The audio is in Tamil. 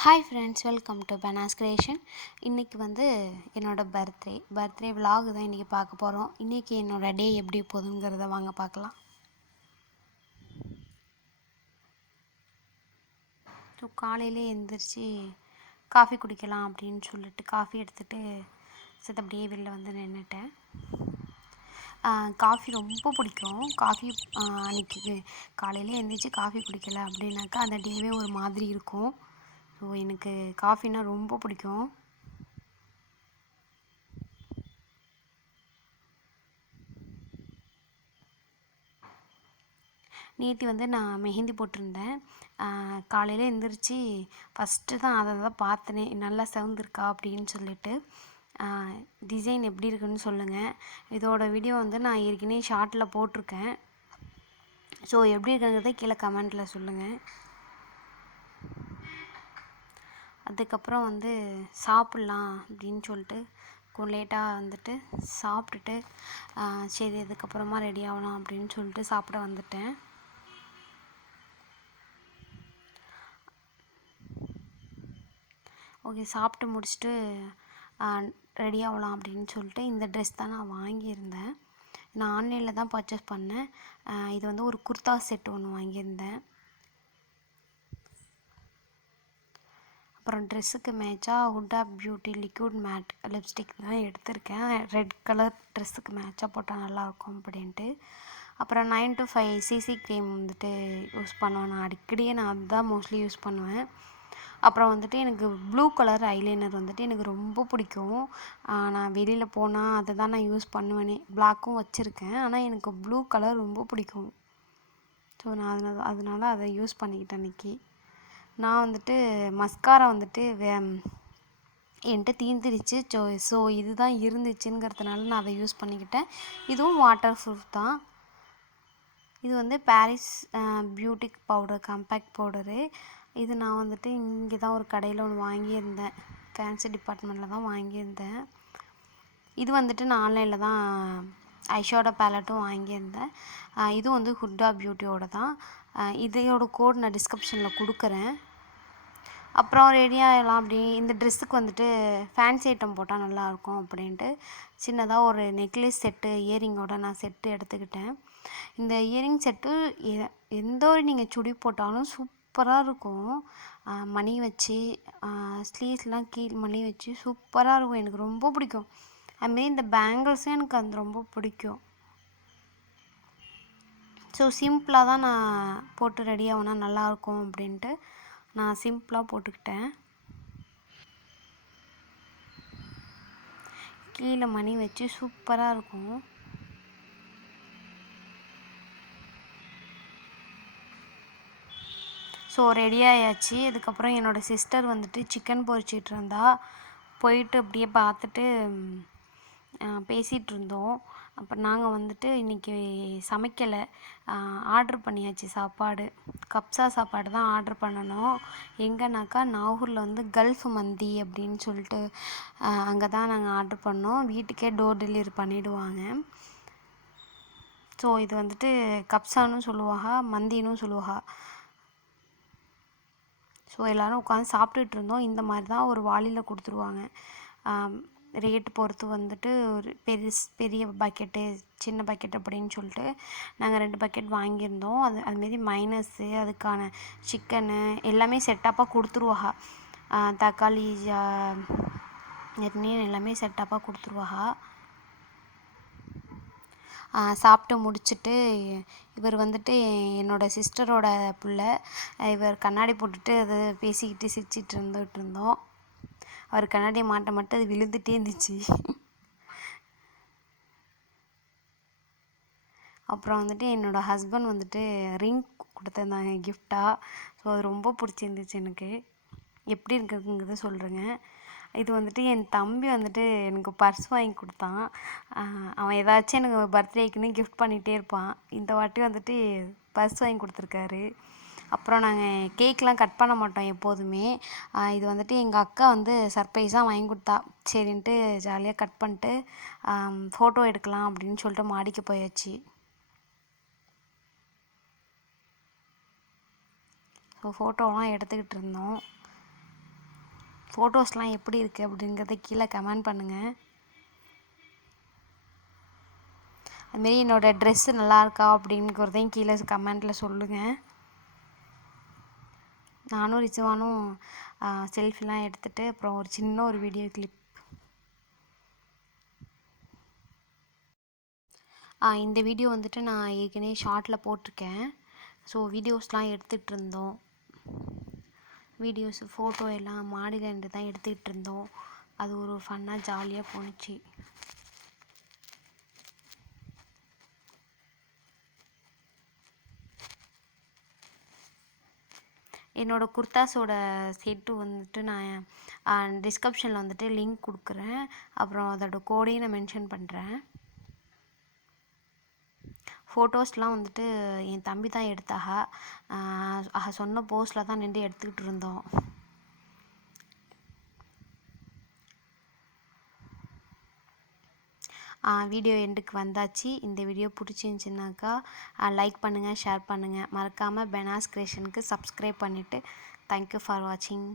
Hi friends, welcome to பெனாஸ் creation. இன்றைக்கி வந்து என்னோடய பர்த்டே விலாக் தான் இன்றைக்கி பார்க்க போகிறோம். இன்றைக்கி என்னோடய டே எப்படி போகுதுங்கிறத வாங்க பார்க்கலாம். ஸோ காலையிலே எழுந்திரிச்சு காஃபி குடிக்கலாம் அப்படின்னு சொல்லிட்டு காஃபி எடுத்துகிட்டு அப்படியே வெளில வந்து நின்றுட்டேன். காஃபி ரொம்ப பிடிக்கும். காஃபி அன்றைக்கி காலையிலே எழுந்திரிச்சு காஃபி குடிக்கலை அப்படின்னாக்கா அந்த டேவே ஒரு மாதிரி இருக்கும். ஸோ எனக்கு காஃபின்னா ரொம்ப பிடிக்கும். நேற்று வந்து நான் மெஹந்தி போட்டிருந்தேன். காலையில் எழுந்திரிச்சு ஃபஸ்ட்டு தான் அதை தான் பார்த்தனே, நல்லா செவந்திருக்கா அப்படின்னு சொல்லிட்டு. டிசைன் எப்படி இருக்குன்னு சொல்லுங்கள். இதோட வீடியோ வந்து நான் ஏற்கனவே ஷார்ட்டில் போட்டிருக்கேன். ஸோ எப்படி இருக்குங்கிறத கீழே கமெண்ட்டில் சொல்லுங்கள். அதுக்கப்புறம் வந்து சாப்பிட்லாம் அப்படின்னு சொல்லிட்டு கொஞ்சம் லேட்டாக வந்துட்டு சாப்பிட்டுட்டு சரி அதுக்கப்புறமா ரெடி ஆகலாம் அப்படின்னு சொல்லிட்டு சாப்பிட வந்துட்டேன். ஓகே, சாப்பிட்டு முடிச்சுட்டு ரெடி ஆகலாம் அப்படின்னு சொல்லிட்டு இந்த ட்ரெஸ் தான் நான் வாங்கியிருந்தேன். நான் ஆன்லைனில் தான் பர்ச்சேஸ் பண்ணேன். இது வந்து ஒரு குர்தா செட் ஒன்று வாங்கியிருந்தேன். அப்புறம் ட்ரெஸ்ஸுக்கு மேட்சாக Hooda beauty liquid mat lipstick தான் எடுத்திருக்கேன். ரெட் கலர் ட்ரெஸ்ஸுக்கு மேட்சாக போட்டால் நல்லாயிருக்கும் அப்படின்ட்டு. அப்புறம் 9 to 5 சிசி க்ரீம் வந்துட்டு யூஸ் பண்ணுவேன். நான் அடிக்கடியே நான் அதுதான் மோஸ்ட்லி யூஸ் பண்ணுவேன். அப்புறம் வந்துட்டு எனக்கு ப்ளூ கலர் ஐலைனர் வந்துட்டு எனக்கு ரொம்ப பிடிக்கும். நான் வெளியில் போனால் அதை தான் நான் யூஸ் பண்ணுவேனே. பிளாக்கும் வச்சுருக்கேன், ஆனால் எனக்கு ப்ளூ கலர் ரொம்ப பிடிக்கும். ஸோ நான் அதனால அதை யூஸ் பண்ணிக்கிட்டேன் அன்றைக்கி. நான் வந்துட்டு மஸ்காரா வந்துட்டு என்கிட்ட தீர்ந்துருச்சு. ஸோ இதுதான் இருந்துச்சுங்கிறதுனால நான் அதை யூஸ் பண்ணிக்கிட்டேன். இதுவும் வாட்டர் ப்ரூஃப் தான். இது வந்து Paris beauty powder, compact powder. இது நான் வந்துட்டு இங்கே தான் ஒரு கடையில் ஒன்று வாங்கியிருந்தேன். ஃபேன்சி டிபார்ட்மெண்ட்டில் தான் வாங்கியிருந்தேன். இது வந்துட்டு நான் ஆன்லைனில் தான் ஐஷோட பேலட்டும் வாங்கியிருந்தேன். இதுவும் வந்து ஹுட்டா பியூட்டியோட தான். இதையோட கோட் நான் டிஸ்கிரிப்ஷனில் கொடுக்குறேன். அப்புறம் ரெடி ஆகலாம் அப்படி. இந்த ட்ரெஸ்ஸுக்கு வந்துட்டு ஃபேன்சி ஐட்டம் போட்டால் நல்லாயிருக்கும் அப்படின்ட்டு சின்னதாக ஒரு நெக்லஸ் செட்டு இயரிங்கோட நான் செட்டு எடுத்துக்கிட்டேன். இந்த இயரிங் செட்டு எந்த ஒரு நீங்கள் சுடி போட்டாலும் சூப்பராக இருக்கும். மணி வச்சு ஸ்லீவ்ஸ்லாம் மணி வச்சு சூப்பராக இருக்கும். எனக்கு ரொம்ப பிடிக்கும். அதுமாரி இந்த பேங்கிள்ஸும் எனக்கு அது ரொம்ப பிடிக்கும். ஸோ சிம்பிளாக தான் நான் போட்டு ரெடி ஆகுனா நல்லாயிருக்கும் அப்படின்ட்டு நான் சிம்பிளாக போட்டுக்கிட்டேன். கீழே மணி வச்சு சூப்பராக இருக்கும். ஸோ ரெடி ஆயாச்சு. அதுக்கப்புறம் என்னோடய சிஸ்டர் வந்துட்டு சிக்கன் பொரிச்சிட்டு இருந்தா. போயிட்டு அப்படியே பார்த்துட்டு பேசிகிட்டு இருந்தோம். அப்புறம் நாங்கள் வந்துட்டு இன்றைக்கி சமைக்கலை, ஆர்ட்ரு பண்ணியாச்சு சாப்பாடு. கப்ஸா சாப்பாடு தான் ஆர்ட்ரு பண்ணணும். எங்கேனாக்கா நாகூரில் வந்து கல்ஃப் மந்தி அப்படின்னு சொல்லிட்டு அங்கே தான் நாங்கள் ஆர்ட்ரு பண்ணோம். வீட்டுக்கே டோர் டெலிவரி பண்ணிவிடுவாங்க. ஸோ இது வந்துட்டு கப்ஸான்னு சொல்லுவாங்க, மந்தின்னு சொல்லுவாங்க. ஸோ எல்லோரும் உட்காந்து சாப்பிட்டுட்டு இருந்தோம். இந்த மாதிரி தான் ஒரு வாளியில் கொடுத்துருவாங்க. ரேட்டு பொறுத்து வந்துட்டு ஒரு பெரிய பக்கெட்டு, சின்ன பக்கெட் அப்படின்னு சொல்லிட்டு நாங்கள் 2 பக்கெட் வாங்கியிருந்தோம். அதுமாரி மைனஸு, அதுக்கான சிக்கனு எல்லாமே செட்டப்பாக கொடுத்துருவாங்க. தக்காளி சட்னி எல்லாமே செட்டப்பாக கொடுத்துருவாங்க. சாப்பிட்டு முடிச்சுட்டு இவர் வந்துட்டு என்னோடய சிஸ்டரோட பிள்ளை. இவர் கண்ணாடி போட்டுட்டு அது பேசிக்கிட்டு சிரிச்சிட்டு இருந்தோம். அவர் கண்ணாடியை மாட்ட மட்டும் அது விழுந்துகிட்டே இருந்துச்சு. அப்புறம் வந்துட்டு என்னோடய ஹஸ்பண்ட் வந்துட்டு ரிங் கொடுத்துருந்தாங்க கிஃப்டாக. ஸோ அது ரொம்ப பிடிச்சிருந்துச்சு எனக்கு. எப்படி இருக்குங்கிறத சொல்கிறேங்க. இது வந்துட்டு என் தம்பி வந்துட்டு எனக்கு பர்ஸ் வாங்கி கொடுத்தான். அவன் ஏதாச்சும் எனக்கு பர்த்டேக்குன்னு கிஃப்ட் பண்ணிகிட்டே இருப்பான். இந்த வாட்டி வந்துட்டு பர்ஸ் வாங்கி கொடுத்துருக்காரு. அப்புறம் நாங்கள் கேக்லாம் கட் பண்ண மாட்டோம் எப்போதுமே. இது வந்துட்டு எங்கள் அக்கா வந்து சர்ப்ரைஸாக வாங்கி கொடுத்தா. சரின்ட்டு ஜாலியாக கட் பண்ணிட்டு ஃபோட்டோ எடுக்கலாம் அப்படின்னு சொல்லிட்டு மாடிக்கு போயாச்சு. ஸோ ஃபோட்டோலாம் எடுத்துக்கிட்டு இருந்தோம். ஃபோட்டோஸ்லாம் எப்படி இருக்குது அப்படிங்கிறத கீழே கமெண்ட் பண்ணுங்கள். அதுமாரி என்னோடய ட்ரெஸ்ஸு நல்லாயிருக்கா அப்படிங்கிறதையும் கீழே கமெண்ட்டில் சொல்லுங்கள். நானும் ரிச்சுவானும் செல்ஃபிலாம் எடுத்துகிட்டு அப்புறம் ஒரு சின்ன ஒரு வீடியோ கிளிப். இந்த வீடியோ வந்துட்டு நான் ஏற்கனவே ஷார்ட்டில் போட்டிருக்கேன். ஸோ வீடியோஸ்லாம் எடுத்துகிட்டு இருந்தோம். வீடியோஸு ஃபோட்டோ எல்லாம் மாடியில் இருந்து தான் எடுத்துக்கிட்டு இருந்தோம். அது ஒரு ஃபன்னாக ஜாலியாக போணுச்சு. என்னோடய குர்தாஸோட செட்டு வந்துட்டு நான் டிஸ்கிரிப்ஷனில் வந்துட்டு லிங்க் கொடுக்குறேன். அப்புறம் அதோட கோடையும் நான் மென்ஷன் பண்ணுறேன். ஃபோட்டோஸ்லாம் வந்துட்டு என் தம்பி தான் எடுத்தாக. சொன்ன போஸில் தான் நின்று எடுத்துக்கிட்டு இருந்தோம். வீடியோ எண்டுக்கு வந்தாச்சு. இந்த வீடியோ பிடிச்சிருந்துச்சின்னாக்கா லைக் பண்ணுங்கள், ஷேர் பண்ணுங்கள். மறக்காமல் பெனாஸ் கிரியேஷனுக்கு சப்ஸ்கிரைப் பண்ணிவிட்டு தேங்க்யூ ஃபார் வாட்சிங்.